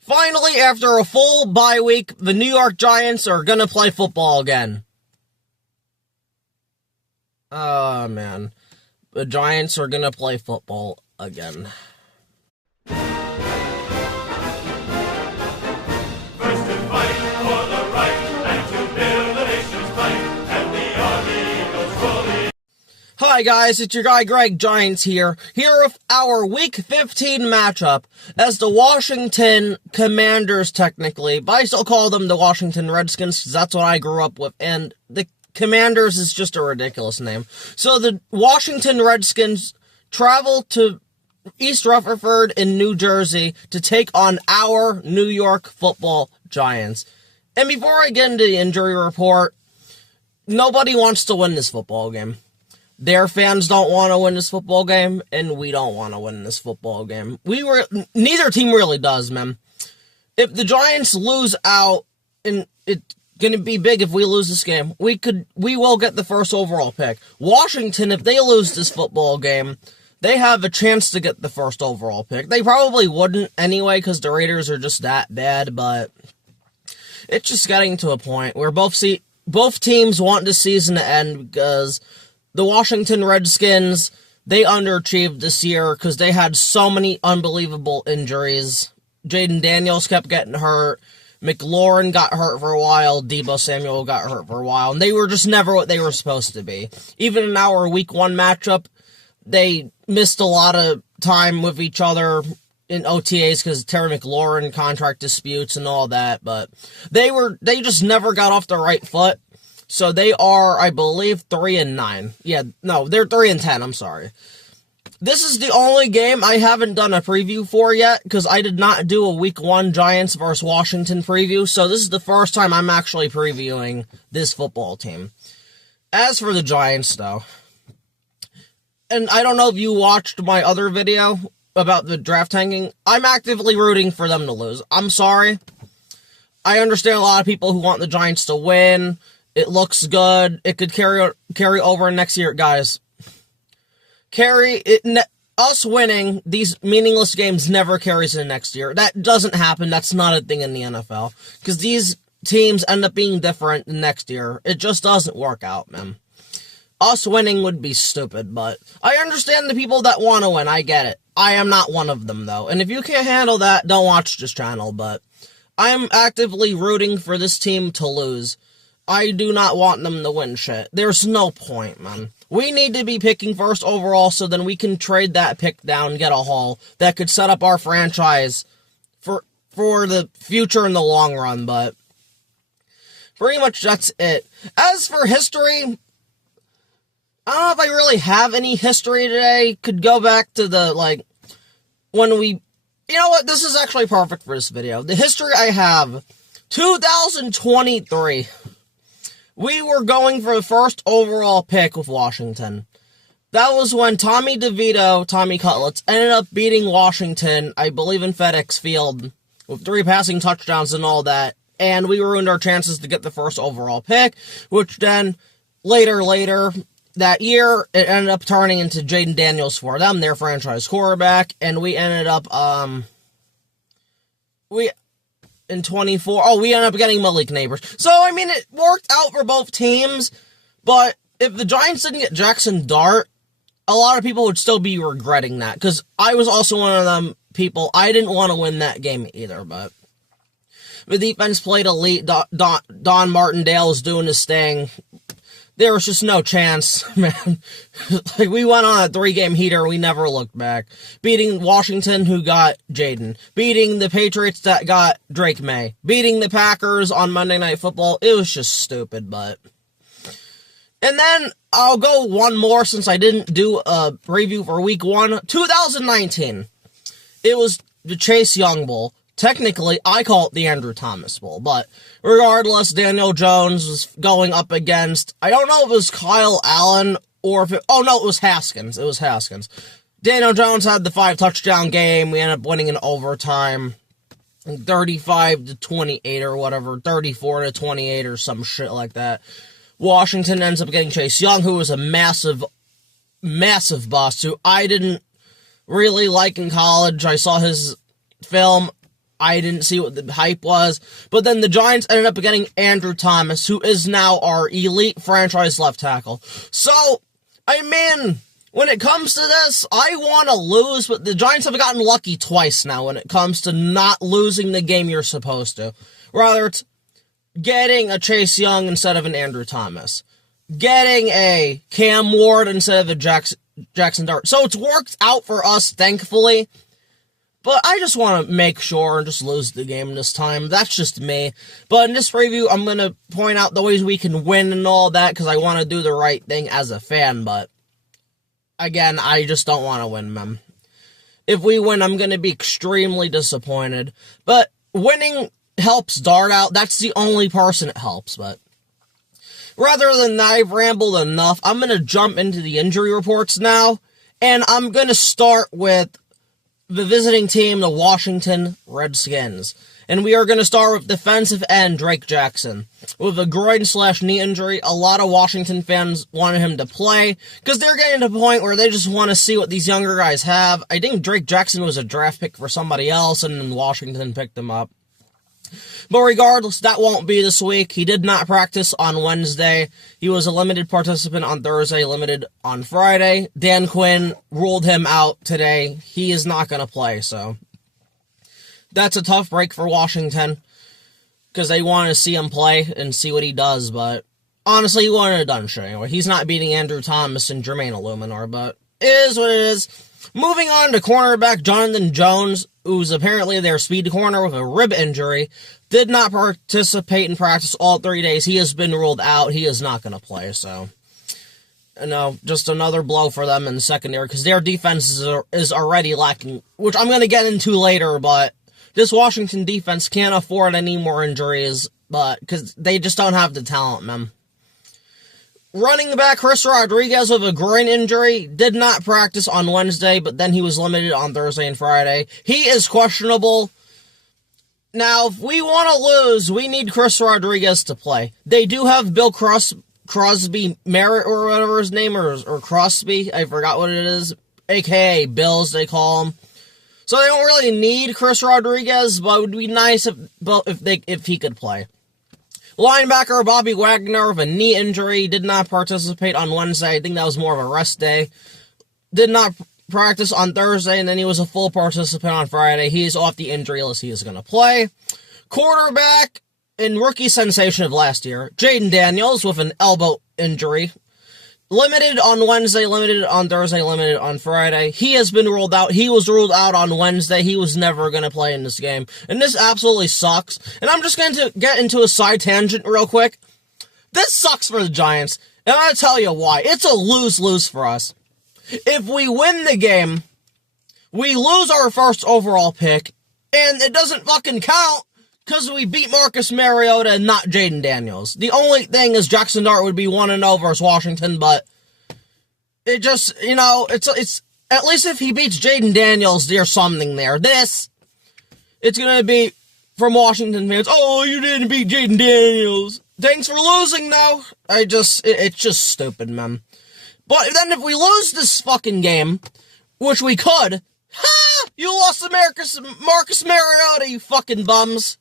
Finally, after a full bye week, the New York Giants are gonna play football again. Oh, man. The Giants are gonna play football again. Hi guys, it's your guy Greg Giants here with our Week 15 matchup as the Washington Commanders technically, but I still call them the Washington Redskins because that's what I grew up with, and the Commanders is just a ridiculous name. So the Washington Redskins travel to East Rutherford in New Jersey to take on our New York Football Giants. And before I get into the injury report, nobody wants to win this football game. Their fans don't want to win this football game, and we don't want to win this football game. Neither team really does, man. If the Giants lose out, and it's going to be big if we lose this game, we will get the first overall pick. Washington, if they lose this football game, they have a chance to get the first overall pick. They probably wouldn't anyway, because the Raiders are just that bad, but it's just getting to a point where both teams want the season to end because the Washington Redskins, they underachieved this year because they had so many unbelievable injuries. Jaden Daniels kept getting hurt. McLaurin got hurt for a while. Deebo Samuel got hurt for a while. And they were just never what they were supposed to be. Even in our Week 1 matchup, they missed a lot of time with each other in OTAs because Terry McLaurin contract disputes and all that. But they just never got off the right foot. So they are, I believe, 3-9. Yeah, no, they're 3-10, I'm sorry. This is the only game I haven't done a preview for yet, because I did not do a Week 1 Giants vs. Washington preview, so this is the first time I'm actually previewing this football team. As for the Giants, though, and I don't know if you watched my other video about the draft tanking, I'm actively rooting for them to lose. I'm sorry. I understand a lot of people who want the Giants to win. It looks good. It could carry over next year, guys. Us winning these meaningless games never carries into next year. That doesn't happen. That's not a thing in the NFL. Because these teams end up being different next year. It just doesn't work out, man. Us winning would be stupid, but I understand the people that want to win. I get it. I am not one of them, though. And if you can't handle that, don't watch this channel, but I am actively rooting for this team to lose. I do not want them to win shit. There's no point, man. We need to be picking first overall so then we can trade that pick down and get a haul that could set up our franchise for the future in the long run, but pretty much that's it. As for history, I don't know if I really have any history today. Could go back to when we... You know what? This is actually perfect for this video. The history I have, 2023... We were going for the first overall pick with Washington. That was when Tommy DeVito, Tommy Cutlets, ended up beating Washington, I believe in FedEx Field, with 3 passing touchdowns and all that. And we ruined our chances to get the first overall pick, which then, later that year, it ended up turning into Jaden Daniels for them, their franchise quarterback. And we ended up, in 24, we ended up getting Malik Neighbors. So, I mean, it worked out for both teams, but if the Giants didn't get Jackson Dart, a lot of people would still be regretting that, because I was also one of them people, I didn't want to win that game either, but the defense played elite. Don Martindale was doing his thing. There was just no chance, man. We went on a 3-game heater. We never looked back. Beating Washington, who got Jaden. Beating the Patriots that got Drake May. Beating the Packers on Monday Night Football. It was just stupid, but... And then, I'll go one more since I didn't do a preview for Week 1. 2019. It was the Chase Young Bowl. Technically, I call it the Andrew Thomas Bowl, but regardless, Daniel Jones was going up against, I don't know if it was Kyle Allen or if it, oh no, it was Haskins. It was Haskins. Daniel Jones had the 5-touchdown game. We ended up winning in overtime, 35-28 or whatever, 34-28 or some shit like that. Washington ends up getting Chase Young, who was a massive bust, who I didn't really like in college. I saw his film. I didn't see what the hype was. But then the Giants ended up getting Andrew Thomas, who is now our elite franchise left tackle. So, I mean, when it comes to this, I want to lose, but the Giants have gotten lucky twice now when it comes to not losing the game you're supposed to. Rather, it's getting a Chase Young instead of an Andrew Thomas. Getting a Cam Ward instead of a Jackson Dart. So it's worked out for us, thankfully. But I just want to make sure and just lose the game this time. That's just me. But in this review, I'm going to point out the ways we can win and all that, because I want to do the right thing as a fan. But, again, I just don't want to win, man. If we win, I'm going to be extremely disappointed. But winning helps Dart out. That's the only person it helps, but rather than that, I've rambled enough. I'm going to jump into the injury reports now, and I'm going to start with the visiting team, the Washington Redskins. And we are going to start with defensive end Drake Jackson. With a groin/knee injury, a lot of Washington fans wanted him to play, because they're getting to the point where they just want to see what these younger guys have. I think Drake Jackson was a draft pick for somebody else, and then Washington picked him up. But regardless, that won't be this week. He did not practice on Wednesday. He was a limited participant on Thursday, limited on Friday. Dan Quinn ruled him out today. He is not going to play, so that's a tough break for Washington, because they want to see him play and see what he does, but honestly, he wanted it done shit anyway. He's not beating Andrew Thomas and Jermaine Illuminor, but it is what it is. Moving on to cornerback Jonathan Jones, who's apparently their speed corner with a rib injury, did not participate in practice all 3 days. He has been ruled out. He is not going to play, so just another blow for them in the secondary, because their defense is already lacking, which I'm going to get into later, but this Washington defense can't afford any more injuries, because they just don't have the talent, man. Running back Chris Rodriguez with a groin injury did not practice on Wednesday, but then he was limited on Thursday and Friday. He is questionable. Now, if we want to lose, we need Chris Rodriguez to play. They do have Bill Crosby Merritt, or whatever his name is, or Crosby, I forgot what it is, a.k.a. Bills, they call him. So they don't really need Chris Rodriguez, but it would be nice if he could play. Linebacker Bobby Wagner with a knee injury did not participate on Wednesday. I think that was more of a rest day. Did not practice on Thursday, and then he was a full participant on Friday. He is off the injury list. He is going to play. Quarterback and rookie sensation of last year, Jayden Daniels with an elbow injury. Limited on Wednesday, limited on Thursday, limited on Friday. He has been ruled out. He was ruled out on Wednesday. He was never going to play in this game. And this absolutely sucks. And I'm just going to get into a side tangent real quick. This sucks for the Giants. And I'll tell you why. It's a lose-lose for us. If we win the game, we lose our first overall pick, and it doesn't fucking count because we beat Marcus Mariota and not Jayden Daniels. The only thing is Jackson Dart would be 1-0 versus Washington, but it just, it's at least if he beats Jayden Daniels, there's something there. It's going to be from Washington fans, oh, you didn't beat Jayden Daniels. Thanks for losing, though. It's just stupid, man. But then if we lose this fucking game, which we could, you lost to Marcus Mariota, you fucking bums.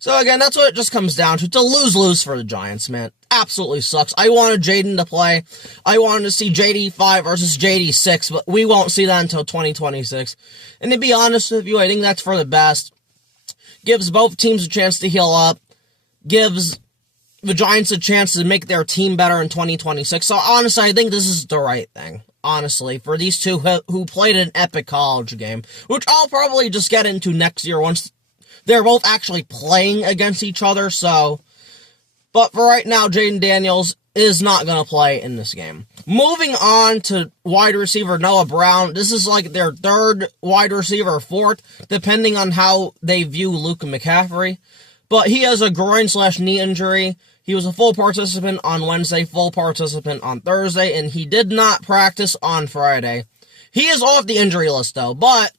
So again, that's what it just comes down to. It's a lose-lose for the Giants, man. Absolutely sucks. I wanted Jayden to play. I wanted to see JD5 versus JD6, but we won't see that until 2026. And to be honest with you, I think that's for the best. Gives both teams a chance to heal up. Gives the Giants a chance to make their team better in 2026. So honestly, I think this is the right thing. Honestly, for these two who played an epic college game, which I'll probably just get into next year once they're both actually playing against each other, so. But for right now, Jayden Daniels is not going to play in this game. Moving on to wide receiver Noah Brown. This is like their third wide receiver, fourth, depending on how they view Luke McCaffrey. But he has a groin/knee injury. He was a full participant on Wednesday, full participant on Thursday, and he did not practice on Friday. He is off the injury list, though, but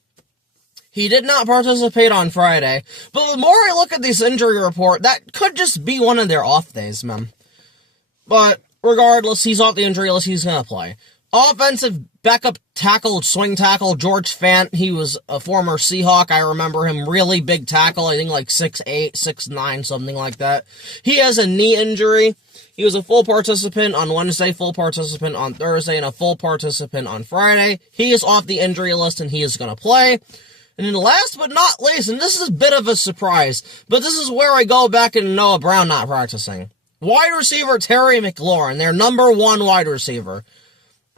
he did not participate on Friday. But the more I look at this injury report, that could just be one of their off days, man. But regardless, he's off the injury list. He's going to play. Offensive backup tackle, swing tackle, George Fant. He was a former Seahawk. I remember him. Really big tackle. I think like 6'8", 6'9", something like that. He has a knee injury. He was a full participant on Wednesday, full participant on Thursday, and a full participant on Friday. He is off the injury list, and he is going to play. And then last but not least, and this is a bit of a surprise, but this is where I go back and Noah Brown not practicing. Wide receiver Terry McLaurin, their number 1 wide receiver.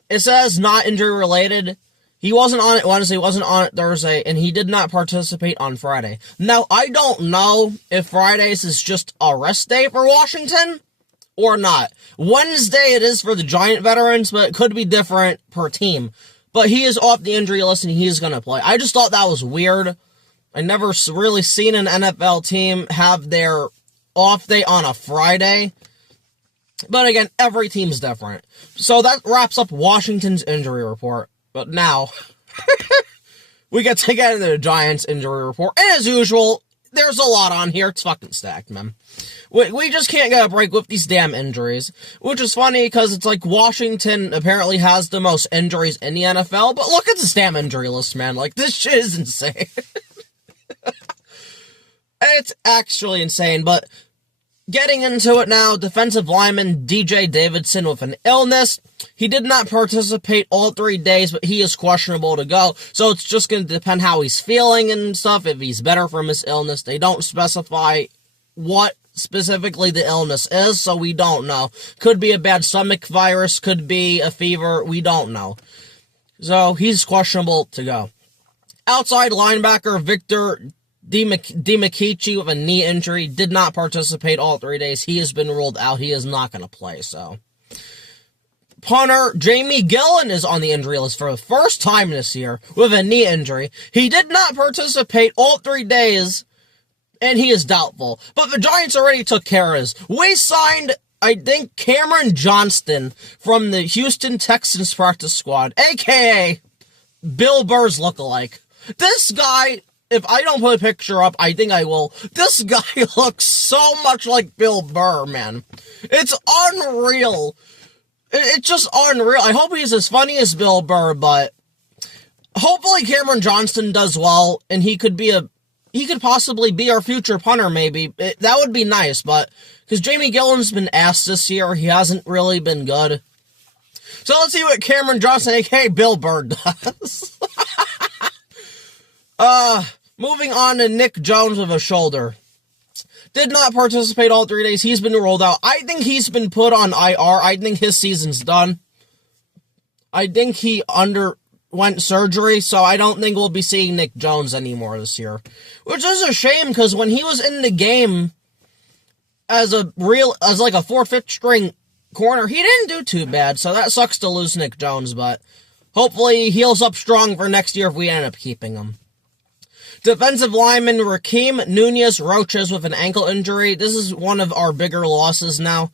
It says not injury related. He wasn't on it Wednesday, wasn't on it Thursday, and he did not participate on Friday. Now, I don't know if Fridays is just a rest day for Washington or not. Wednesday it is for the Giant veterans, but it could be different per team. But he is off the injury list and he's going to play. I just thought that was weird. I never really seen an NFL team have their off day on a Friday. But again, every team's different. So that wraps up Washington's injury report. But now, we get to get into the Giants' injury report. And as usual, there's a lot on here. It's fucking stacked, man. We just can't get a break with these damn injuries. Which is funny because it's like Washington apparently has the most injuries in the NFL. But look at this damn injury list, man. Like, this shit is insane. It's actually insane, but getting into it now, defensive lineman DJ Davidson with an illness. He did not participate all 3 days, but he is questionable to go. So it's just going to depend how he's feeling and stuff, if he's better from his illness. They don't specify what specifically the illness is, so we don't know. Could be a bad stomach virus, could be a fever, we don't know. So he's questionable to go. Outside linebacker Victor Dimukechi with a knee injury did not participate all 3 days. He has been ruled out. He is not going to play, so. Punter Jamie Gillen is on the injury list for the first time this year with a knee injury. He did not participate all 3 days, and he is doubtful. But the Giants already took care of this. We signed, I think, Cameron Johnston from the Houston Texans practice squad, a.k.a. Bill Burr's lookalike. This guy, if I don't put a picture up, I think I will. This guy looks so much like Bill Burr, man. It's unreal. It's just unreal. I hope he's as funny as Bill Burr, but hopefully Cameron Johnston does well, and he could possibly be our future punter, maybe. That would be nice, but because Jamie Gillen's been asked this year, he hasn't really been good. So let's see what Cameron Johnston, aka Bill Burr, does. Moving on to Nick Jones with a shoulder. Did not participate all 3 days. He's been rolled out. I think he's been put on IR. I think his season's done. I think he underwent surgery, so I don't think we'll be seeing Nick Jones anymore this year. Which is a shame, because when he was in the game as like a 4th, 5th string corner, he didn't do too bad, so that sucks to lose Nick Jones, but hopefully he heals up strong for next year if we end up keeping him. Defensive lineman Rakeem Nunez-Roches with an ankle injury. This is one of our bigger losses now.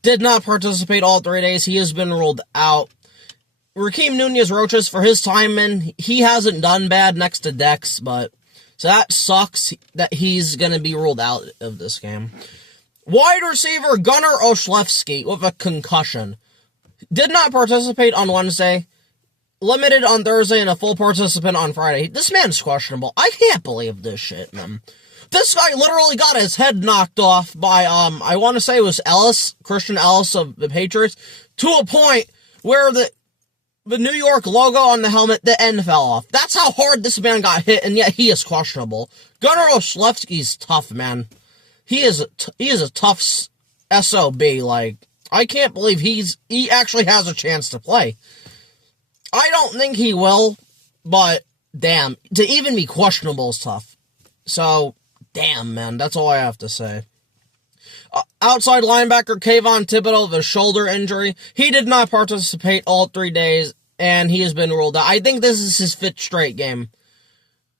Did not participate all 3 days. He has been ruled out. Rakeem Nunez-Roches, for his time in, he hasn't done bad next to Dex, but so that sucks that he's going to be ruled out of this game. Wide receiver Gunnar Olszewski with a concussion. Did not participate on Wednesday. Limited on Thursday and a full participant on Friday. This man's questionable. I can't believe this shit, man. This guy literally got his head knocked off by, I want to say it was Christian Ellis of the Patriots, to a point where the New York logo on the helmet, the end fell off. That's how hard this man got hit, and yet he is questionable. Gunnar Olszewski's tough, man. He is a tough SOB. Like, I can't believe he actually has a chance to play. I don't think he will, but damn, to even be questionable is tough. So, damn, man, that's all I have to say. Outside linebacker Kayvon Thibodeau with a shoulder injury. He did not participate all 3 days, and he has been ruled out. I think this is his 5th straight game.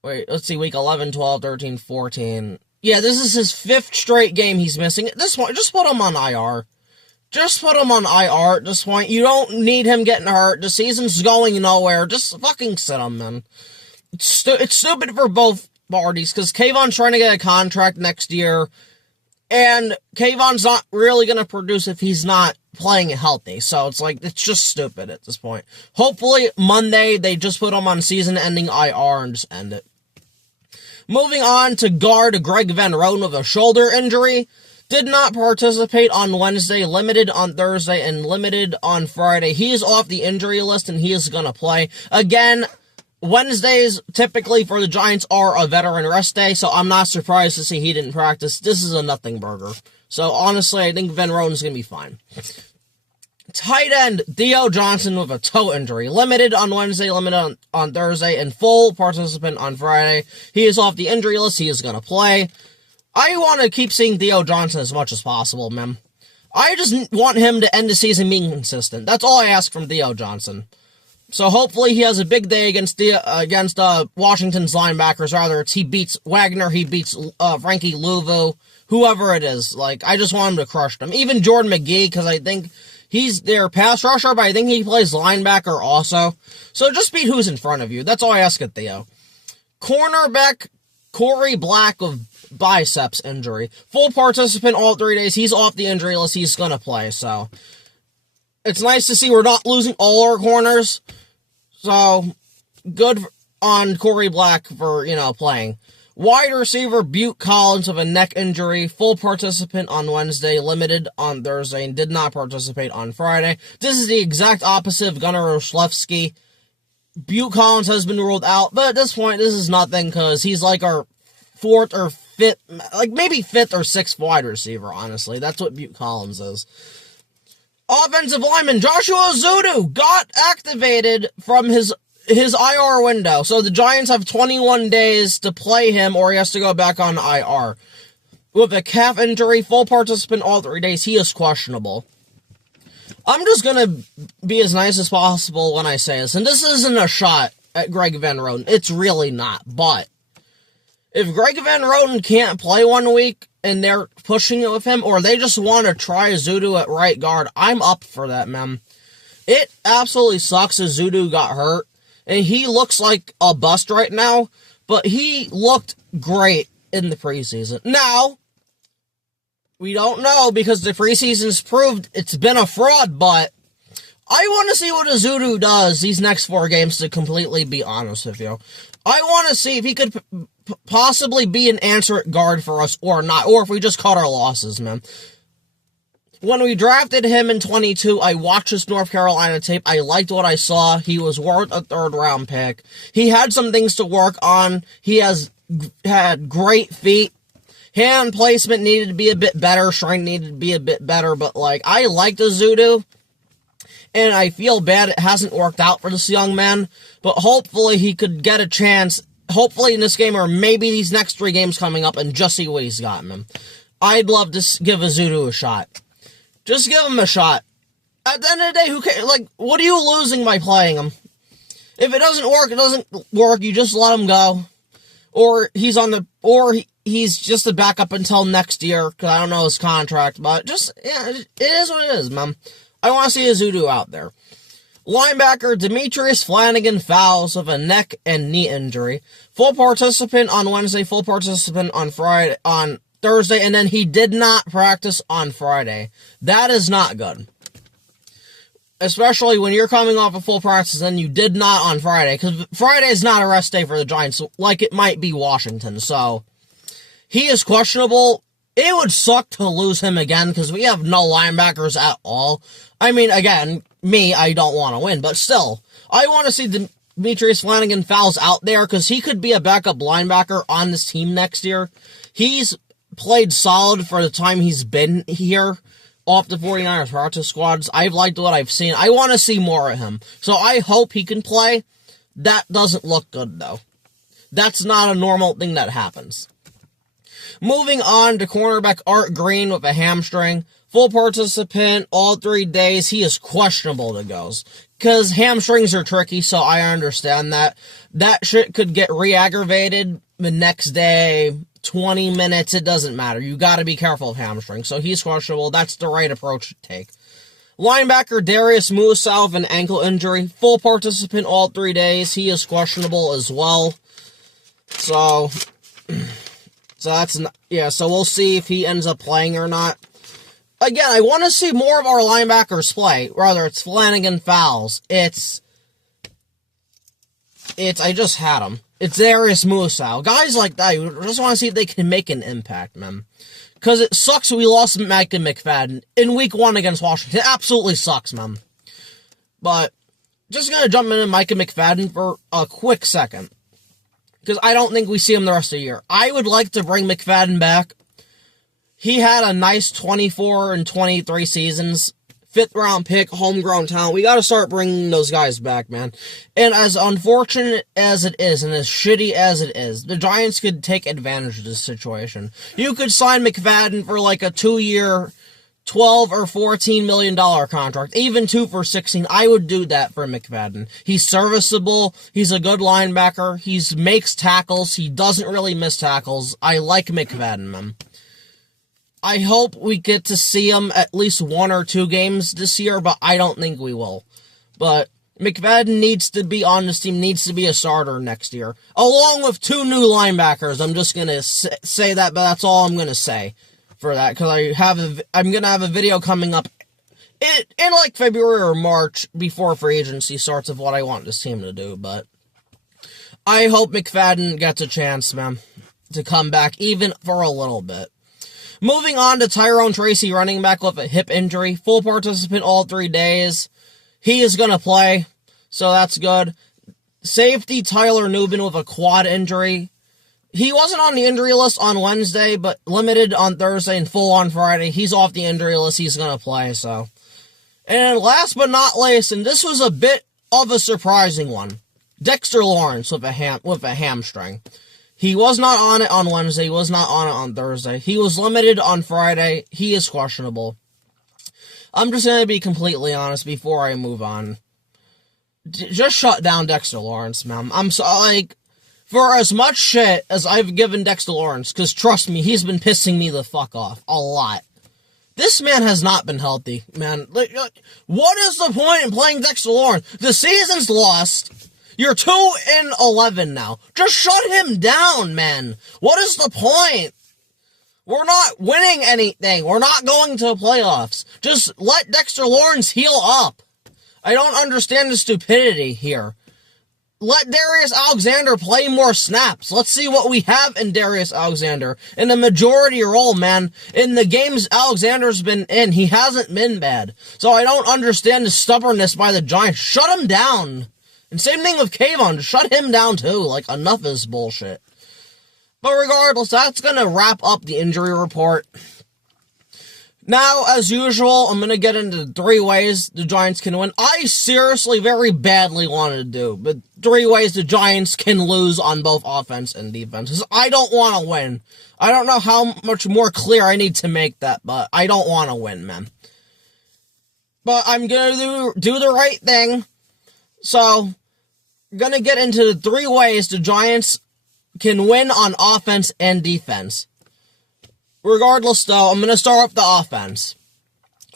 Wait, let's see, week 11, 12, 13, 14. Yeah, this is his 5th straight game he's missing. At this point, just put him on IR. Just put him on IR at this point. You don't need him getting hurt. The season's going nowhere. Just fucking sit him, man. It's stupid for both parties, because Kayvon's trying to get a contract next year. And Kayvon's not really going to produce if he's not playing healthy. So it's like, it's just stupid at this point. Hopefully Monday they just put him on season-ending IR and just end it. Moving on to guard Greg Van Roten with a shoulder injury. Did not participate on Wednesday, limited on Thursday, and limited on Friday. He is off the injury list, and he is going to play. Again, Wednesdays, typically for the Giants, are a veteran rest day, so I'm not surprised to see he didn't practice. This is a nothing burger. So, honestly, I think Van Roten's going to be fine. Tight end, Theo Johnson with a toe injury. Limited on Wednesday, limited on Thursday, and full participant on Friday. He is off the injury list. He is going to play. I want to keep seeing Theo Johnson as much as possible, man. I just want him to end the season being consistent. That's all I ask from Theo Johnson. So hopefully he has a big day against Washington's linebackers. Rather, he beats Wagner, he beats Frankie Louvu, whoever it is. Like, I just want him to crush them. Even Jordan McGee, because I think he's their pass rusher, but I think he plays linebacker also. So just beat who's in front of you. That's all I ask of Theo. Cornerback Corey Black with biceps injury. Full participant all 3 days. He's off the injury list. He's going to play, so it's nice to see we're not losing all our corners. So, good on Corey Black for, playing. Wide receiver Butte Collins with a neck injury. Full participant on Wednesday, limited on Thursday, and did not participate on Friday. This is the exact opposite of Gunnar Olszewski. Butte Collins has been ruled out, but at this point, this is nothing because he's like our fourth or fifth, like maybe fifth or sixth wide receiver, honestly. That's what Butte Collins is. Offensive lineman Joshua Ezeudu got activated from his IR window. So the Giants have 21 days to play him, or he has to go back on IR. With a calf injury, full participant all 3 days, he is questionable. I'm just going to be as nice as possible when I say this, and this isn't a shot at Greg Van Roten. It's really not, but if Greg Van Roten can't play 1 week and they're pushing it with him, or they just want to try Ezeudu at right guard, I'm up for that, man. It absolutely sucks Ezeudu got hurt, and he looks like a bust right now, but he looked great in the preseason. Now, we don't know because the preseason's proved it's been a fraud, but I want to see what Ezeudu does these next 4 games, to completely be honest with you. I want to see if he could possibly be an answer at guard for us or not, or if we just cut our losses, man. When we drafted him in 22, I watched his North Carolina tape. I liked what I saw. He was worth a 3rd-round pick. He had some things to work on. He had great feet. Hand placement needed to be a bit better. Strength needed to be a bit better. But, I liked Ezeudu, and I feel bad it hasn't worked out for this young man. But hopefully he could get a chance, hopefully in this game, or maybe these next 3 games coming up, and just see what he's got, man. I'd love to give Ezeudu a shot. Just give him a shot. At the end of the day, who cares? What are you losing by playing him? If it doesn't work, it doesn't work. You just let him go. Or he's just a backup until next year, because I don't know his contract. But it is what it is, man. I want to see Ezeudu out there. Linebacker Demetrius Flannigan-Fowles with a neck and knee injury. Full participant on Wednesday, full participant on Thursday, and then he did not practice on Friday. That is not good. Especially when you're coming off a full practice and you did not on Friday, because Friday is not a rest day for the Giants, like it might be Washington. So, he is questionable. It would suck to lose him again, because we have no linebackers at all. I mean, again, I don't want to win, but still, I want to see Demetrius Flannigan-Fowles out there, because he could be a backup linebacker on this team next year. He's played solid for the time he's been here off the 49ers practice squads. I've liked what I've seen. I want to see more of him. So I hope he can play. That doesn't look good, though. That's not a normal thing that happens. Moving on to cornerback Art Green with a hamstring. Full participant all 3 days. He is questionable to go. Because hamstrings are tricky, so I understand that. That shit could get re-aggravated the next day. 20 minutes, it doesn't matter. You got to be careful of hamstrings. So he's questionable. That's the right approach to take. Linebacker Darius Musa with an ankle injury. Full participant all 3 days. He is questionable as well. So, So that's, yeah, so we'll see if he ends up playing or not. Again, I want to see more of our linebackers play. Whether it's Flanagan, Fowles. I just had him. It's Darius Muasau. Guys like that, you just want to see if they can make an impact, man. Because it sucks we lost Micah McFadden in week 1 against Washington. It absolutely sucks, man. But, just going to jump into Micah McFadden for a quick second. Because I don't think we see him the rest of the year. I would like to bring McFadden back. He had a nice 24 and 23 seasons. 5th round pick, homegrown talent. We gotta start bringing those guys back, man. And as unfortunate as it is, and as shitty as it is, the Giants could take advantage of this situation. You could sign McFadden for like a 2-year, $12 or $14 million contract. Even 2 for $16. I would do that for McFadden. He's serviceable. He's a good linebacker. He makes tackles. He doesn't really miss tackles. I like McFadden, man. I hope we get to see him at least 1 or 2 games this year, but I don't think we will. But McFadden needs to be on this team, needs to be a starter next year. Along with 2 new linebackers. I'm just going to say that, but that's all I'm going to say for that. Because I'm going to have a video coming up in like February or March before free agency starts of what I want this team to do. But I hope McFadden gets a chance, man, to come back even for a little bit. Moving on to Tyrone Tracy, running back with a hip injury. Full participant all 3 days. He is going to play, so that's good. Safety Tyler Nubin with a quad injury. He wasn't on the injury list on Wednesday, but limited on Thursday and full on Friday. He's off the injury list. He's going to play, so. And last but not least, and this was a bit of a surprising one. Dexter Lawrence with a hamstring. He was not on it on Wednesday. He was not on it on Thursday. He was limited on Friday. He is questionable. I'm just going to be completely honest before I move on. Just shut down Dexter Lawrence, man. I'm so, like, for as much shit as I've given Dexter Lawrence, because trust me, he's been pissing me the fuck off a lot. This man has not been healthy, man. Like, what is the point in playing Dexter Lawrence? The season's lost. You're 2-11 now. Just shut him down, man. What is the point? We're not winning anything. We're not going to the playoffs. Just let Dexter Lawrence heal up. I don't understand the stupidity here. Let Darius Alexander play more snaps. Let's see what we have in Darius Alexander. In the majority role, man. In the games Alexander's been in, he hasn't been bad. So I don't understand the stubbornness by the Giants. Shut him down. And same thing with Kayvon, shut him down too, like, enough of this bullshit. But regardless, that's gonna wrap up the injury report. Now, as usual, I'm gonna get into 3 ways the Giants can win. I seriously very badly wanted to do, but 3 ways the Giants can lose on both offense and defense. 'Cause I don't want to win. I don't know how much more clear I need to make that, but I don't want to win, man. But I'm gonna do the right thing. So, I'm gonna get into the 3 ways the Giants can win on offense and defense. Regardless, though, I'm gonna start with the offense.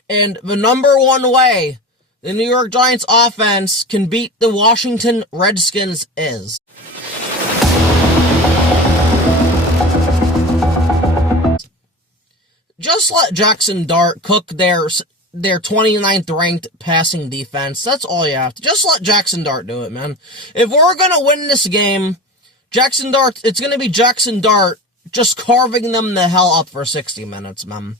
And the number 1 way the New York Giants offense can beat the Washington Redskins is just let Jackson Dart cook their 29th ranked passing defense. That's all you have to. Just let Jackson Dart do it, man. If we're going to win this game, it's going to be Jackson Dart just carving them the hell up for 60 minutes, man.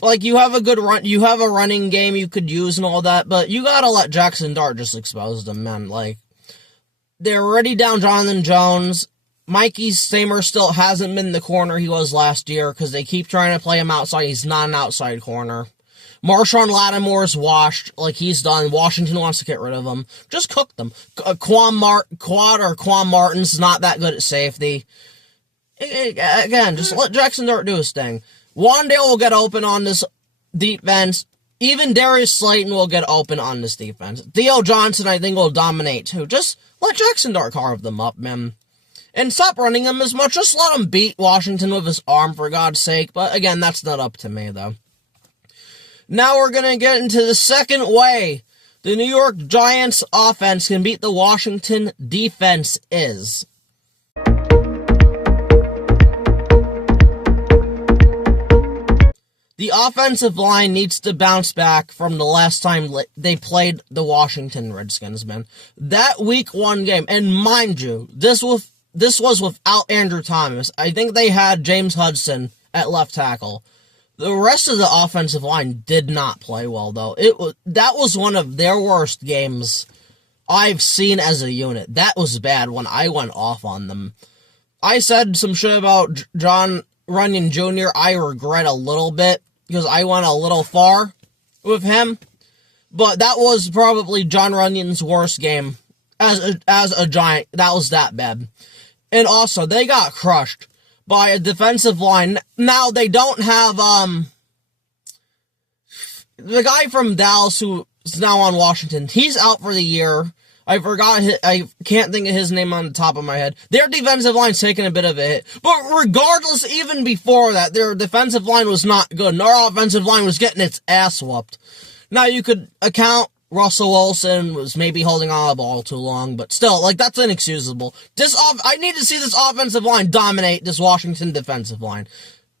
Like, you have a good run, you have a running game you could use and all that, but you gotta let Jackson Dart just expose them, man. Like, they're already down Jonathan Jones. Mikey Samer still hasn't been the corner he was last year because they keep trying to play him outside. He's not an outside corner. Marshawn Lattimore's washed. Like, he's done. Washington wants to get rid of him. Just cook them. Quan Martin's not that good at safety. Again, just let Jackson Dart do his thing. Wandale will get open on this defense. Even Darius Slayton will get open on this defense. Theo Johnson, I think, will dominate, too. Just let Jackson Dart carve them up, man. And stop running him as much. Just let him beat Washington with his arm, for God's sake. But, again, that's not up to me, though. Now we're going to get into the second way the New York Giants offense can beat the Washington defense is. The offensive line needs to bounce back from the last time they played the Washington Redskins, man. That week 1 game, and mind you, this was without Andrew Thomas. I think they had James Hudson at left tackle. The rest of the offensive line did not play well, though. That was one of their worst games I've seen as a unit. That was bad when I went off on them. I said some shit about Jon Runyan Jr. I regret a little bit because I went a little far with him. But that was probably Jon Runyan's worst game as a Giant. That was that bad. And also, they got crushed by a defensive line. Now, they don't have, the guy from Dallas who is now on Washington. He's out for the year. I can't think of his name on the top of my head. Their defensive line's taking a bit of a hit. But regardless, even before that, their defensive line was not good. And our offensive line was getting its ass whooped. Now, you could account Russell Wilson was maybe holding on to the ball too long, but still, like, that's inexcusable. I need to see this offensive line dominate this Washington defensive line.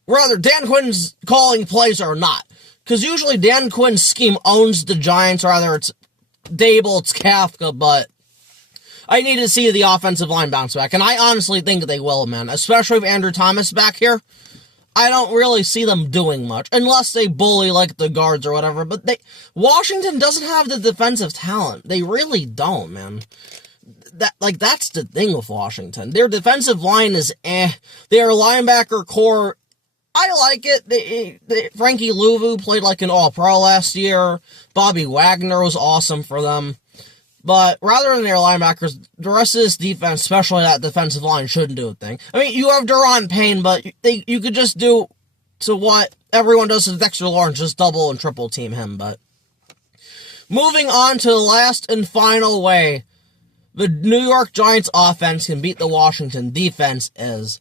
Rather, Dan Quinn's calling plays or not. Because usually Dan Quinn's scheme owns the Giants, rather it's Dable, it's Kafka, but I need to see the offensive line bounce back, and I honestly think they will, man. Especially with Andrew Thomas back here. I don't really see them doing much, unless they bully, like, the guards or whatever, but Washington doesn't have the defensive talent. They really don't, man. That's the thing with Washington. Their defensive line is Their linebacker core, I like it. Frankie Louvu played like an all-pro last year. Bobby Wagner was awesome for them. But rather than their linebackers, the rest of this defense, especially that defensive line, shouldn't do a thing. I mean, you have Daron Payne, but you could just do to what everyone does to Dexter Lawrence, just double and triple team him. But moving on to the last and final way the New York Giants offense can beat the Washington defense is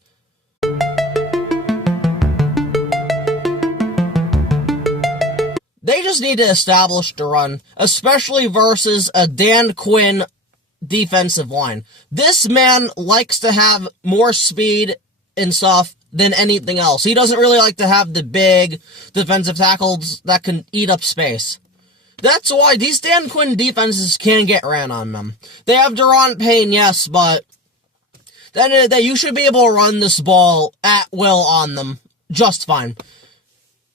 they just need to establish the run, especially versus a Dan Quinn defensive line. This man likes to have more speed and stuff than anything else. He doesn't really like to have the big defensive tackles that can eat up space. That's why these Dan Quinn defenses can get ran on them. They have Daron Payne, yes, but then you should be able to run this ball at will on them just fine.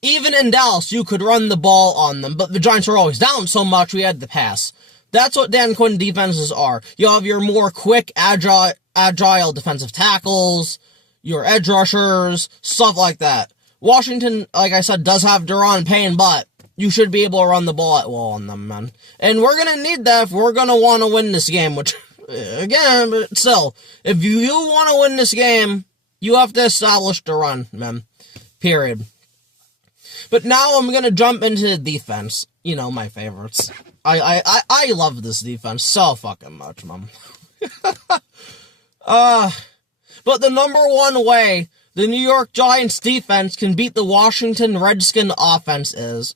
Even in Dallas, you could run the ball on them, but the Giants were always down so much we had to pass. That's what Dan Quinn defenses are. You have your more quick, agile defensive tackles, your edge rushers, stuff like that. Washington, like I said, does have Daron Payne, but you should be able to run the ball at will on them, man. And we're going to need that if we're going to want to win this game, which, again, but still, if you want to win this game, you have to establish the run, man. Period. But now I'm going to jump into the defense. You know, my favorites. I love this defense so fucking much, man. But the number one way the New York Giants defense can beat the Washington Redskin offense is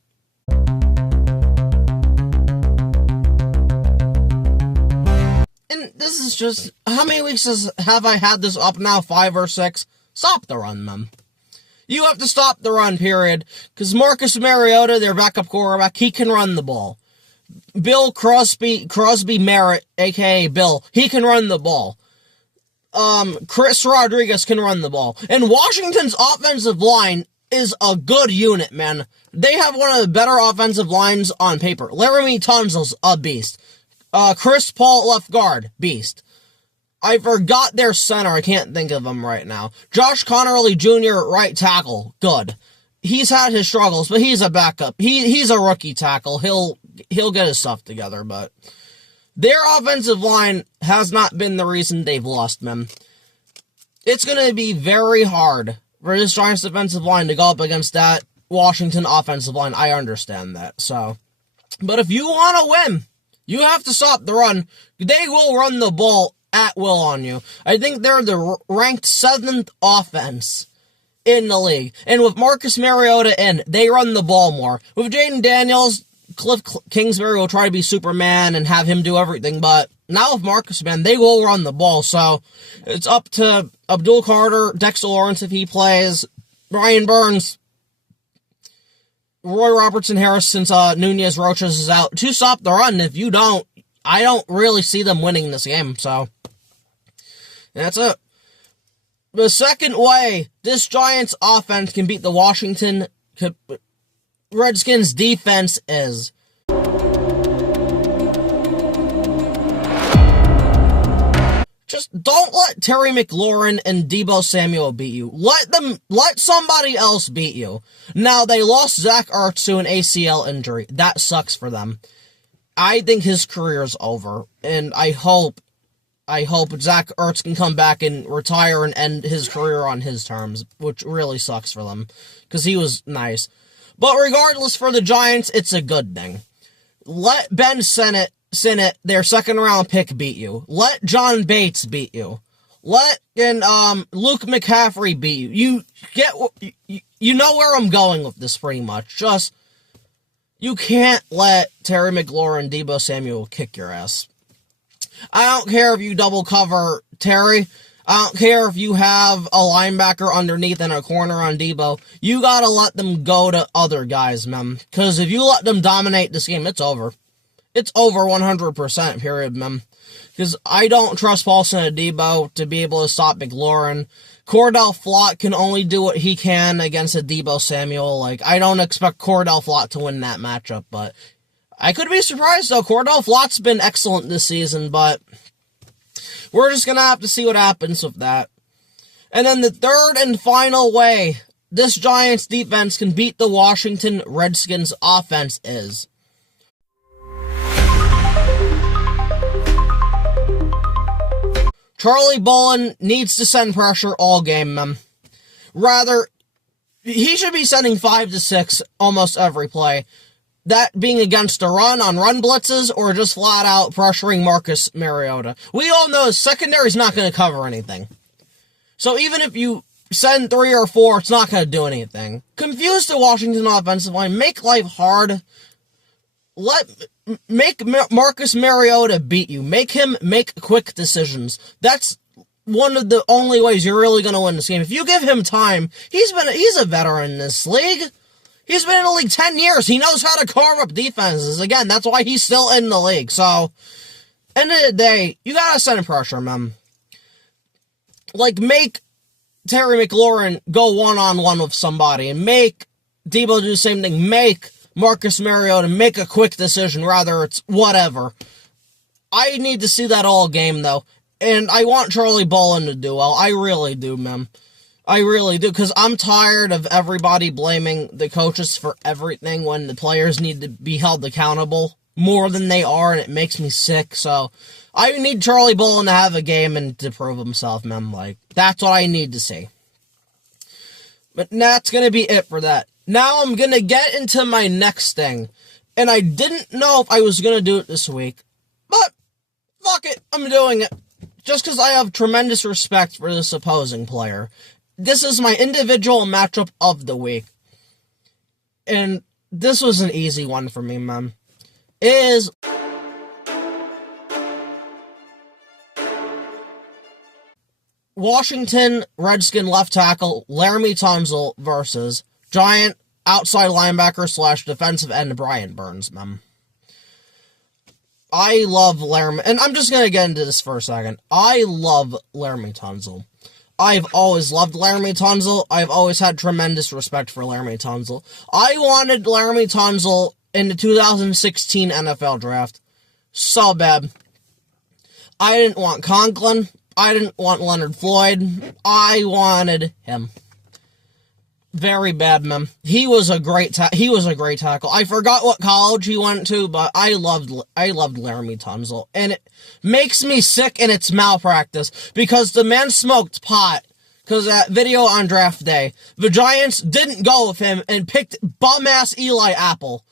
and this is just, how many weeks have I had this up now? 5 or 6? Stop the run, man. You have to stop the run, period. Because Marcus Mariota, their backup quarterback, he can run the ball. Bill Crosby Merritt, a.k.a. Bill, he can run the ball. Chris Rodriguez can run the ball. And Washington's offensive line is a good unit, man. They have one of the better offensive lines on paper. Laramie Tunsil's a beast. Chris Paul, left guard, beast. I forgot their center. I can't think of him right now. Josh Connerly Jr., right tackle. Good. He's had his struggles, but he's a backup. He's a rookie tackle. He'll get his stuff together, but their offensive line has not been the reason they've lost, man. It's going to be very hard for this Giants defensive line to go up against that Washington offensive line. I understand that, so. But if you want to win, you have to stop the run. They will run the ball at will on you. I think they're the ranked 7th offense in the league. And with Marcus Mariota in, they run the ball more. With Jaden Daniels, Cliff Kingsbury will try to be Superman and have him do everything, but now with Marcus, man, they will run the ball. So it's up to Abdul Carter, Dexter Lawrence if he plays, Brian Burns, Roy Robertson Harris, since Nunez Roches is out, to stop the run. If you don't, I don't really see them winning this game, so that's it. The second way this Giants offense can beat the Washington Redskins defense is just don't let Terry McLaurin and Deebo Samuel beat you. Let somebody else beat you. Now, they lost Zach Ertz to an ACL injury. That sucks for them. I think his career is over, and I hope Zach Ertz can come back and retire and end his career on his terms, which really sucks for them, because he was nice. But regardless, for the Giants, it's a good thing. Let Ben Sinnott, their second-round pick, beat you. Let John Bates beat you. Let Luke McCaffrey beat you. You know where I'm going with this, pretty much. Just, you can't let Terry McLaurin and Deebo Samuel kick your ass. I don't care if you double cover Terry. I don't care if you have a linebacker underneath and a corner on Deebo. You gotta let them go to other guys, man. Because if you let them dominate this game, it's over. It's over 100%, period, man. Because I don't trust Paulson and Deebo to be able to stop McLaurin. Cordell Flott can only do what he can against a Deebo Samuel. Like, I don't expect Cordell Flott to win that matchup, but I could be surprised, though. Cordell Flott's been excellent this season, but we're just going to have to see what happens with that. And then the third and final way this Giants defense can beat the Washington Redskins offense is Charlie Bullen needs to send pressure all game, man. Rather, he should be sending 5 to 6 almost every play. That being against a run on run blitzes or just flat out pressuring Marcus Mariota. We all know his secondary's not going to cover anything. So even if you send 3 or 4, it's not going to do anything. Confuse the Washington offensive line. Make life hard. Make Marcus Mariota beat you. Make him make quick decisions. That's one of the only ways you're really going to win this game. If you give him time, he's a veteran in this league. He's been in the league 10 years. He knows how to carve up defenses. Again, that's why he's still in the league. So, end of the day, you gotta send pressure, man. Like, make Terry McLaurin go one-on-one with somebody, and make Deebo do the same thing. Make Marcus Mariota make a quick decision, rather it's whatever. I need to see that all game, though. And I want Charlie Bullen to do well. I really do, man. I really do, because I'm tired of everybody blaming the coaches for everything when the players need to be held accountable more than they are, and it makes me sick. So I need Charlie Bullen to have a game and to prove himself, man. Like, that's what I need to see. But that's going to be it for that. Now I'm going to get into my next thing. And I didn't know if I was going to do it this week, but fuck it, I'm doing it. Just because I have tremendous respect for this opposing player. This is my individual matchup of the week. And this was an easy one for me, man. Is Washington Redskin left tackle Laremy Tunsil versus Giant outside linebacker / defensive end Brian Burns, man. I love Laremy, and I'm just going to get into this for a second. I love Laremy Tunsil. I've always loved Laremy Tunsil. I've always had tremendous respect for Laremy Tunsil. I wanted Laremy Tunsil in the 2016 NFL draft so bad. I didn't want Conklin. I didn't want Leonard Floyd. I wanted him. Very bad, man. He was a great tackle. I forgot what college he went to, but I loved Laremy Tunsil. And it makes me sick and it's malpractice because the man smoked pot. Because that video on draft day, the Giants didn't go with him and picked bum-ass Eli Apple.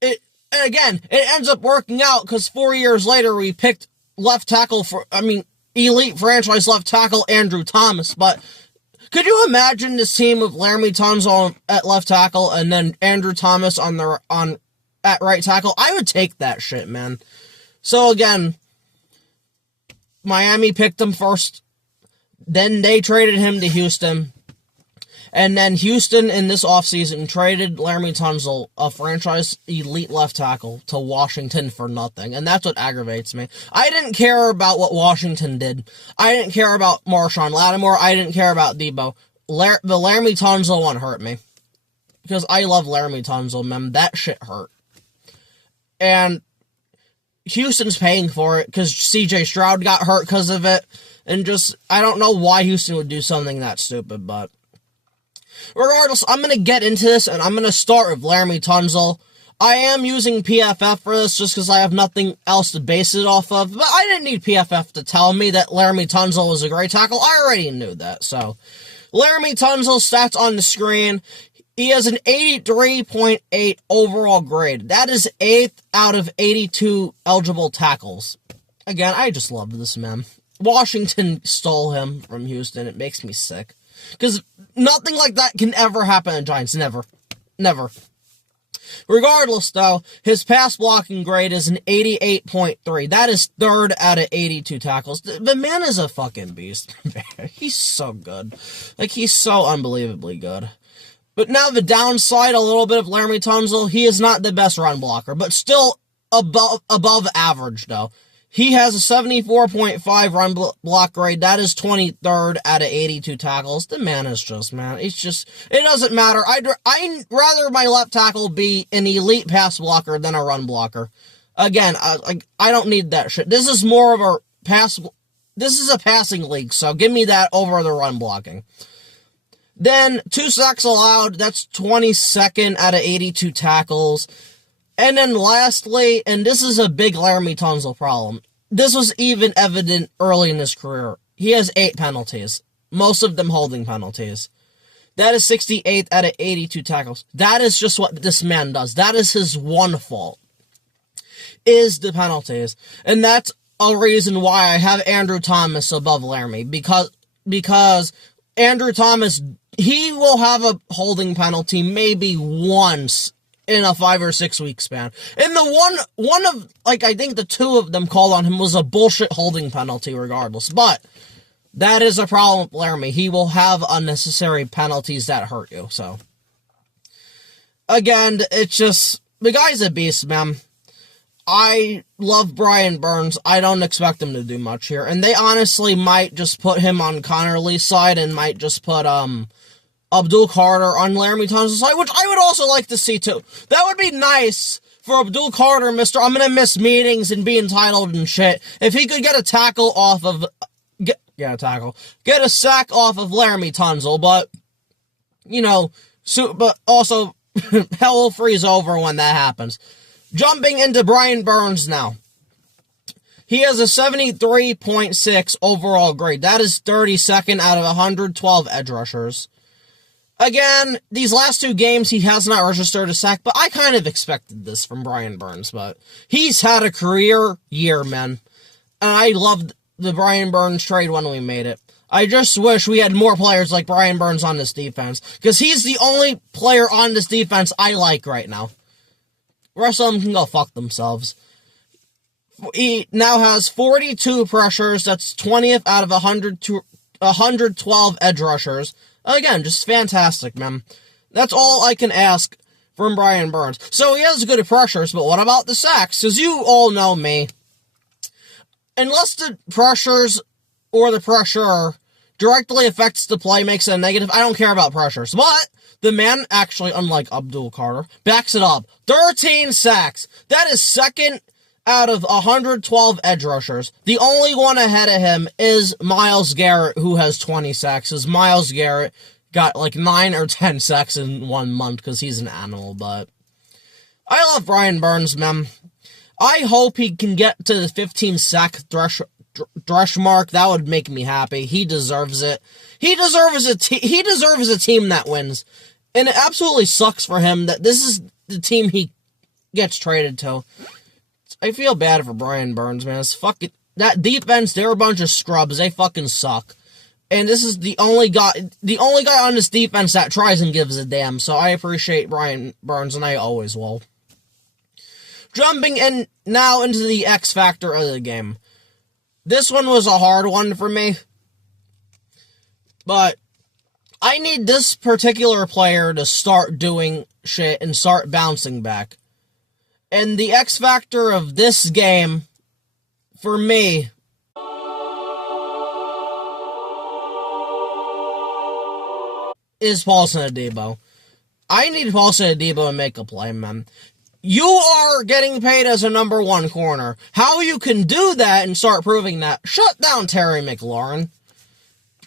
And again, it ends up working out because 4 years later we picked elite franchise left tackle Andrew Thomas, but could you imagine this team with Laremy Tunsil at left tackle and then Andrew Thomas at right tackle? I would take that shit, man. So again, Miami picked him first. Then they traded him to Houston. And then Houston in this offseason traded Laremy Tunsil, a franchise elite left tackle, to Washington for nothing. And that's what aggravates me. I didn't care about what Washington did. I didn't care about Marshawn Lattimore. I didn't care about Debo. The Laremy Tunsil one hurt me. Because I love Laremy Tunsil, man. That shit hurt. And Houston's paying for it because CJ Stroud got hurt because of it. And just, I don't know why Houston would do something that stupid, but regardless, I'm going to get into this, and I'm going to start with Laremy Tunsil. I am using PFF for this just because I have nothing else to base it off of, but I didn't need PFF to tell me that Laremy Tunsil was a great tackle. I already knew that, so Laremy Tunsil stats on the screen. He has an 83.8 overall grade. That is 8th out of 82 eligible tackles. Again, I just love this man. Washington stole him from Houston. It makes me sick. Because nothing like that can ever happen to Giants. Never. Never. Regardless, though, his pass blocking grade is an 88.3. That is 3rd out of 82 tackles. The man is a fucking beast. He's so good. Like, he's so unbelievably good. But now the downside, a little bit of Laremy Tunsil, he is not the best run blocker, but still above average, though. He has a 74.5 run block grade. That is 23rd out of 82 tackles. The man is just, man, it's just, it doesn't matter. I'd rather my left tackle be an elite pass blocker than a run blocker. Again, I don't need that shit. This is more of a this is a passing league, so give me that over the run blocking. Then, 2 sacks allowed. That's 22nd out of 82 tackles. And then lastly, and this is a big Laremy Tunsil problem, this was even evident early in his career. He has 8 penalties, most of them holding penalties. That is 68th out of 82 tackles. That is just what this man does. That is his one fault, is the penalties. And that's a reason why I have Andrew Thomas above Laremy, because Andrew Thomas, he will have a holding penalty maybe once in a 5 or 6 week span. And the one of, like, I think the 2 of them called on him was a bullshit holding penalty regardless. But that is a problem with Laremy. He will have unnecessary penalties that hurt you, so. Again, it's just, the guy's a beast, man. I love Brian Burns. I don't expect him to do much here. And they honestly might just put him on Connerly's side and might just put, Abdul Carter on Laremy Tunsil's side, which I would also like to see too. That would be nice for Abdul Carter, Mr. I'm gonna miss meetings and be entitled and shit. If he could get a tackle off of, get a sack off of Laremy Tunsil, but, you know, but also, hell will freeze over when that happens. Jumping into Brian Burns now. He has a 73.6 overall grade. That is 32nd out of 112 edge rushers. Again, these last 2 games, he has not registered a sack, but I kind of expected this from Brian Burns, but he's had a career year, man. And I loved the Brian Burns trade when we made it. I just wish we had more players like Brian Burns on this defense, because he's the only player on this defense I like right now. The rest of them can go fuck themselves. He now has 42 pressures, that's 20th out of 112 edge rushers. Again, just fantastic, man. That's all I can ask from Brian Burns. So he has good pressures, but what about the sacks? Because you all know me. Unless the pressures or the pressure directly affects the play, makes it a negative, I don't care about pressures. But the man, actually, unlike Abdul Carter, backs it up. 13 sacks. That is 2nd out of 112 edge rushers. The only one ahead of him is Myles Garrett, who has 20 sacks. Because Myles Garrett got like 9 or 10 sacks in 1 month because he's an animal. But I love Brian Burns, man. I hope he can get to the 15 sack thresh mark. That would make me happy. He deserves it. He deserves a team that wins. And it absolutely sucks for him that this is the team he gets traded to. I feel bad for Brian Burns, man. It's fucking, that defense, they're a bunch of scrubs. They fucking suck. And this is the only guy on this defense that tries and gives a damn. So I appreciate Brian Burns, and I always will. Jumping in now into the X factor of the game. This one was a hard one for me. But I need this particular player to start doing shit and start bouncing back. And the X factor of this game, for me, is Paulson Adebo. I need Paulson Adebo to make a play, man. You are getting paid as a number one corner. How you can do that and start proving that, shut down Terry McLaurin.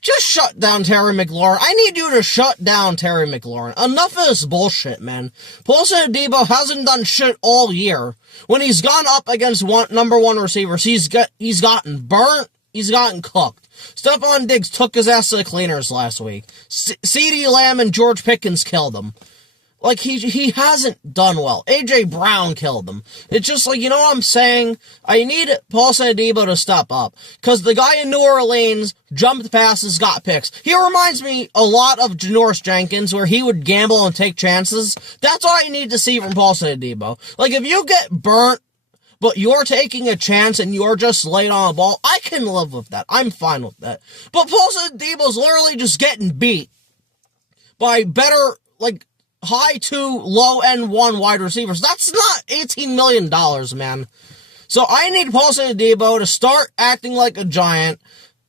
Just shut down Terry McLaurin. I need you to shut down Terry McLaurin. Enough of this bullshit, man. Paulson Adebo hasn't done shit all year. When he's gone up against number one receivers, he's gotten burnt. He's gotten cooked. Stephon Diggs took his ass to the cleaners last week. CeeDee Lamb and George Pickens killed him. Like, he hasn't done well. A.J. Brown killed him. It's just like, you know what I'm saying? I need Paulson Adebo to step up. Because the guy in New Orleans jumped passes, got picks. He reminds me a lot of Janoris Jenkins, where he would gamble and take chances. That's what I need to see from Paulson Adebo. Like, if you get burnt, but you're taking a chance and you're just late on a ball, I can live with that. I'm fine with that. But Paulson Adebo's literally just getting beat by better, like, high 2, low end 1 wide receivers. That's not $18 million, man. So I need Paulson Adebo to start acting like a giant.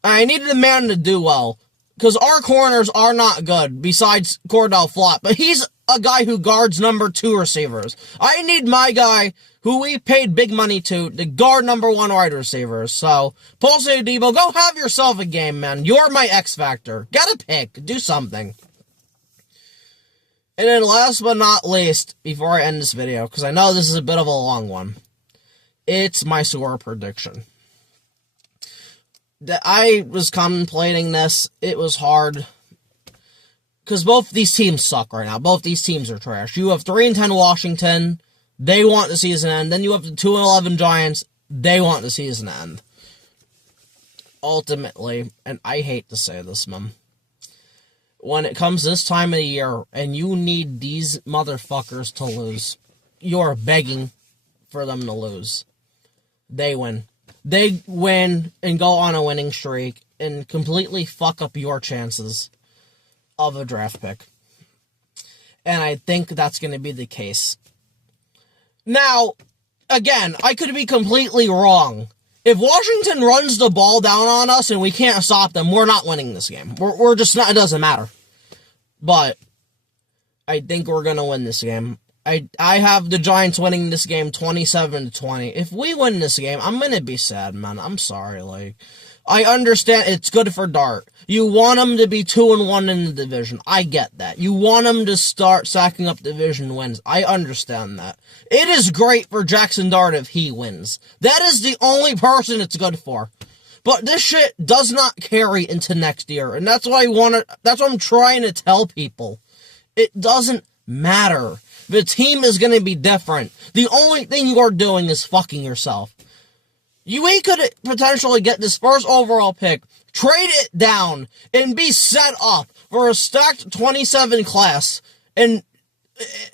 I need the man to do well. Because our corners are not good, besides Cordell Flott. But he's a guy who guards number 2 receivers. I need my guy, who we paid big money to guard number 1 wide receivers. So, Paulson Adebo, go have yourself a game, man. You're my X Factor. Get a pick. Do something. And then last but not least, before I end this video, because I know this is a bit of a long one, it's my score prediction. I was contemplating this. It was hard. Because both these teams suck right now. Both these teams are trash. You have 3-10 Washington. They want the season end. Then you have the 2-11 Giants. They want the season end. Ultimately, and I hate to say this, man, when it comes this time of the year and you need these motherfuckers to lose, you're begging for them to lose. They win. They win and go on a winning streak and completely fuck up your chances of a draft pick. And I think that's going to be the case. Now, again, I could be completely wrong. If Washington runs the ball down on us and we can't stop them, we're not winning this game. We're just not, it doesn't matter. But I think we're going to win this game. I have the Giants winning this game 27-20. If we win this game, I'm going to be sad, man. I'm sorry. Like, I understand it's good for Dart. You want him to be 2-1 in the division. I get that. You want him to start sacking up division wins. I understand that. It is great for Jackson Dart if he wins. That is the only person it's good for. But this shit does not carry into next year. And that's what that's what I'm trying to tell people. It doesn't matter. The team is going to be different. The only thing you're doing is fucking yourself. We could potentially get this first overall pick, trade it down, and be set up for a stacked 27 class. And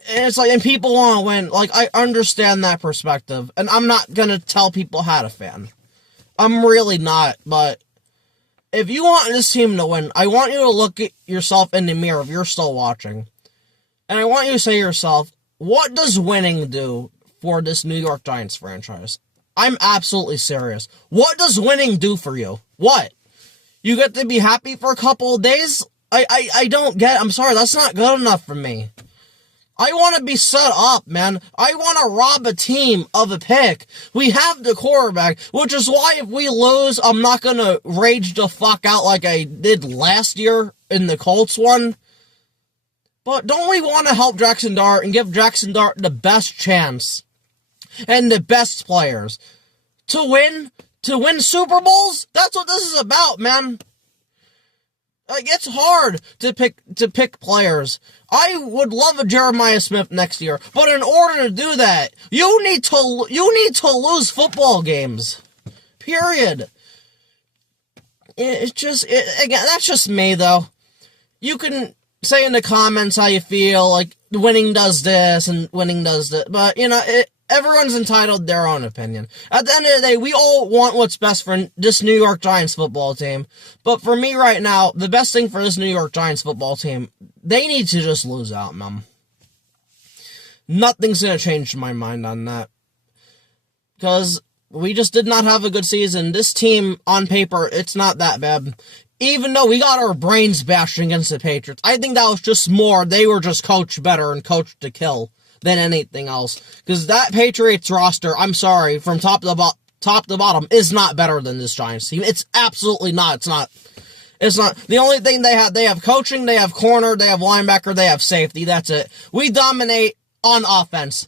it's like, and people want to win. Like, I understand that perspective. And I'm not going to tell people how to fan. I'm really not. But if you want this team to win, I want you to look at yourself in the mirror if you're still watching. And I want you to say to yourself, what does winning do for this New York Giants franchise? I'm absolutely serious. What does winning do for you? What? You get to be happy for a couple of days? I don't get it. I'm sorry, that's not good enough for me. I want to be set up, man. I want to rob a team of a pick. We have the quarterback, which is why if we lose, I'm not going to rage the fuck out like I did last year in the Colts one. But don't we want to help Jackson Dart and give Jackson Dart the best chance and the best players to win Super Bowls? That's what this is about, man. Like, it's hard to pick players. I would love a Jeremiah Smith next year, but in order to do that, you need to lose football games. Period. Again, that's just me though. You can say in the comments how you feel, like winning does this and winning does that, but you know, everyone's entitled to their own opinion. At the end of the day, we all want what's best for this New York Giants football team. But for me right now, the best thing for this New York Giants football team, they need to just lose out, man. Nothing's going to change my mind on that. Because we just did not have a good season. This team, on paper, it's not that bad. Even though we got our brains bashed against the Patriots, I think that was just more, they were just coached better and coached to kill than anything else. Because that Patriots roster, I'm sorry, from top to bottom, is not better than this Giants team. It's absolutely not. It's not. The only thing they have coaching, they have corner, they have linebacker, they have safety. That's it. We dominate on offense.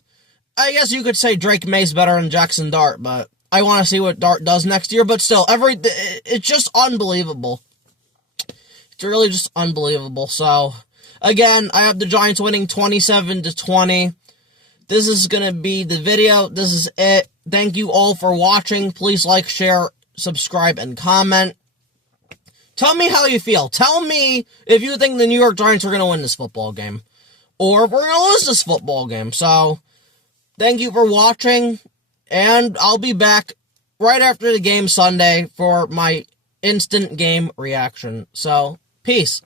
I guess you could say Drake May's better than Jackson Dart, but I want to see what Dart does next year. But still, it's just unbelievable. It's really just unbelievable. So, again, I have the Giants winning 27-20. This is going to be the video. This is it. Thank you all for watching. Please like, share, subscribe, and comment. Tell me how you feel. Tell me if you think the New York Giants are going to win this football game. Or if we're going to lose this football game. So, thank you for watching. And I'll be back right after the game Sunday for my instant game reaction. So, peace.